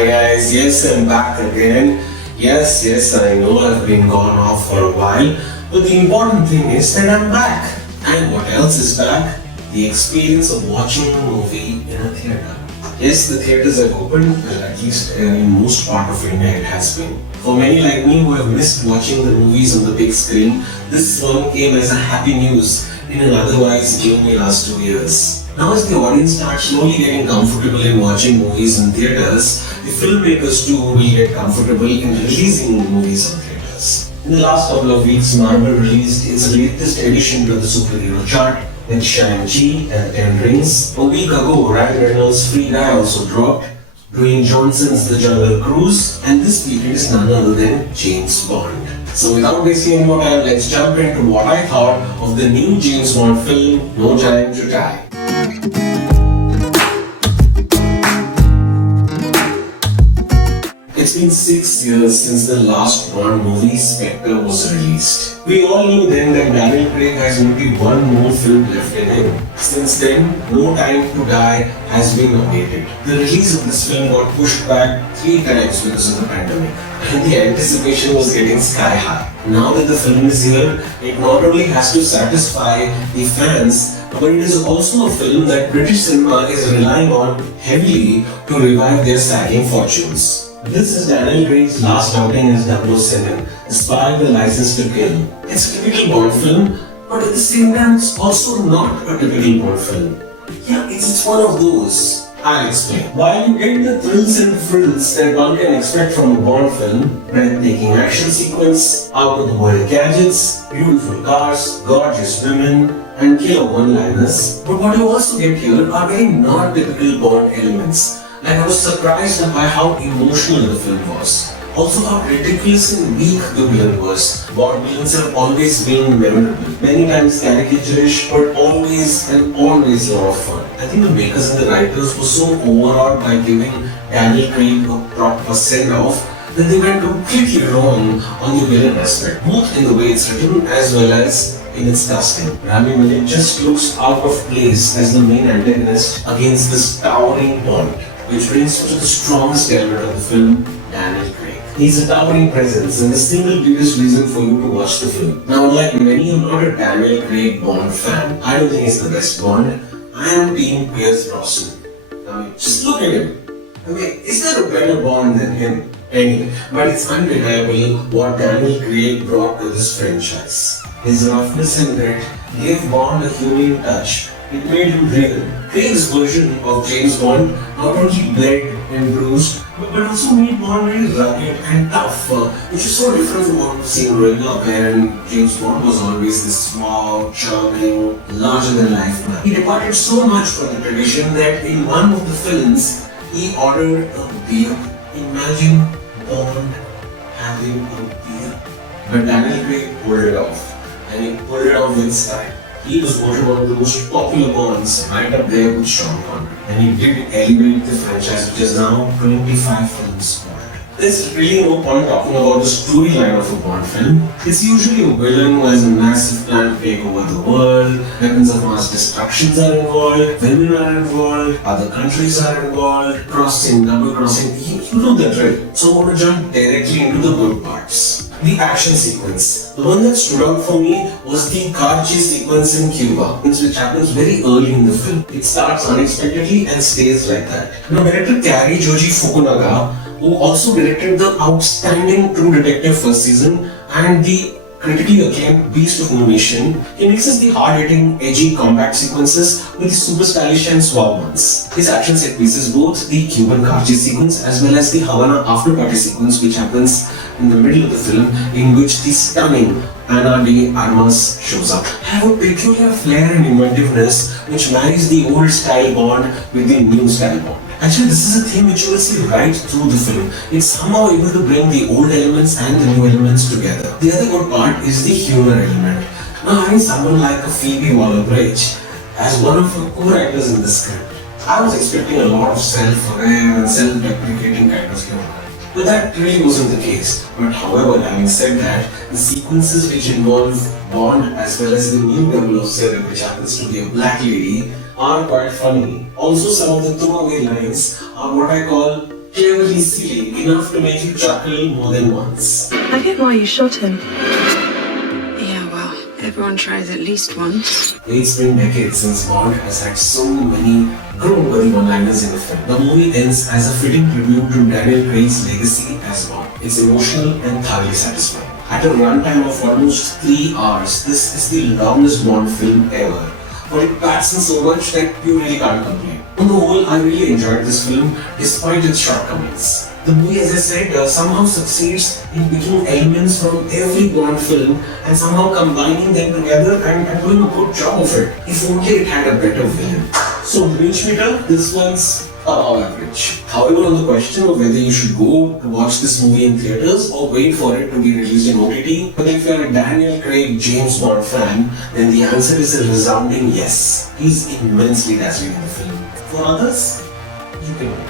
Hi guys, yes, I'm back again. Yes, I know I've been gone off for a while, but the important thing is that I'm back. And what else is back? The experience of watching a movie in a theatre. Yes, the theatres have opened, well, at least in most part of India it has been. For many like me who have missed watching the movies on the big screen, this one came as a happy news in an otherwise gloomy last 2 years. Now as the audience starts slowly getting comfortable in watching movies in theatres, the filmmakers too will get comfortable in releasing movies on theatres. In the last couple of weeks, Marvel released its latest addition to the superhero chart with Shang-Chi and the Ten Rings. A week ago, Ryan Reynolds' Free Guy also dropped, Dwayne Johnson's The Jungle Cruise, and this weekend is none other than James Bond. So without wasting any more time, let's jump into what I thought of the new James Bond film, No Time to Die. It's been 6 years since the last Bond movie, Spectre, was released. We all knew then that Daniel Craig has maybe one more film left in him. Since then, No Time to Die has been awaited. The release of this film got pushed back 3 times because of the pandemic, and the anticipation was getting sky high. Now that the film is here, it not only has to satisfy the fans, but it is also a film that British cinema is relying on heavily to revive their sagging fortunes. This is Daniel Craig's last outing as 007, despite the license to kill. It's a typical Bond film, but at the same time it's also not a typical Bond film. Yeah, it's one of those. I'll explain. While you get the thrills and frills that one can expect from a Bond film, breathtaking action sequence, out-of-the-world gadgets, beautiful cars, gorgeous women, and killer one-liners, but what you also get here are very non-typical Bond elements. Like I was surprised by how emotional the film was. Also how ridiculous and weak the villain was. Bond villains have always been memorable. Many times caricaturish, but always a lot of fun. I think the makers and the writers were so overawed by giving Daniel Craig a proper send-off that they went completely wrong on the villain aspect, both in the way it's written as well as in its casting. Rami Malek just looks out of place as the main antagonist against this towering Bond, which brings to the strongest element of the film, Daniel Craig. He's a towering presence and the single biggest reason for you to watch the film. Now, unlike many, I'm not a Daniel Craig Bond fan. I don't think he's the best Bond. I am team Pierce Brosnan. I mean, just look at him. I mean, is there a better Bond than him? Anyway, but it's undeniable what Daniel Craig brought to this franchise. His roughness and grit gave Bond a human touch. It made him real. Craig's version of James Bond not only bled and bruised, but also made Bond very rugged and tough, which is so different from what we've seen growing up, wherein James Bond was always this suave, charming, larger-than-life man. He departed so much from the tradition that in one of the films, he ordered a beer. Imagine Bond having a beer. But Daniel Craig pulled it off, and he pulled it off with style. He was voted one of the most popular Bonds, right up there with Sean Connery. And he did elevate the franchise, which is now 25 films Bond. There's really no point talking about the storyline of a Bond film. It's usually a villain who has a massive plan to take over the world, weapons of mass destructions are involved, women are involved, other countries are involved, crossing, double crossing, you know the drill. So I'm going to jump directly into the good parts. The action sequence. The one that stood out for me was the car chase sequence in Cuba, which happens very early in the film. It starts unexpectedly and stays like that. Now, director Cary Joji Fukunaga, who also directed the outstanding True Detective first season and the critically acclaimed Beast of No Nation, he mixes the hard-hitting, edgy combat sequences with the super stylish and suave ones. His action set pieces, both the Cuban car chase sequence as well as the Havana after-party sequence, which happens in the middle of the film, in which the stunning Ana de Armas shows up, have a peculiar flair and inventiveness which marries the old style Bond with the new style Bond. Actually, this is a theme which you will see right through the film. It's somehow able to bring the old elements and the new elements together. The other good part is the humor element. Now, having someone like a Phoebe Waller-Bridge as one of the co-writers in the script, I was expecting a lot of self-aware and self-deprecating kind of humor. But that really wasn't the case. But however, having said that, the sequences which involve Bond as well as the new 007, which happens to be a black lady, are quite funny. Also, some of the throwaway lines are what I call cleverly silly, enough to make you chuckle more than once. I get why you shot him. Yeah, well, everyone tries at least once. It's been decades since Bond has had so many grown-worthy one-liners in the film. The movie ends as a fitting tribute to Daniel Craig's legacy as Bond. It's emotional and thoroughly satisfying. At a runtime of almost 3 hours, this is the longest Bond film ever. But it packs in so much that you really can't complain. On the whole, I really enjoyed this film despite its shortcomings. The movie, as I said, somehow succeeds in picking elements from every Bond film and somehow combining them together and doing a good job of it. If only it had a better villain. So, Lynch meter, this one's above average. However, on the question of whether you should go to watch this movie in theatres or wait for it to be released in OTT, but if you're a Daniel Craig James Bond fan, then the answer is a resounding yes. He's immensely dazzling in the film. For others, you can wait.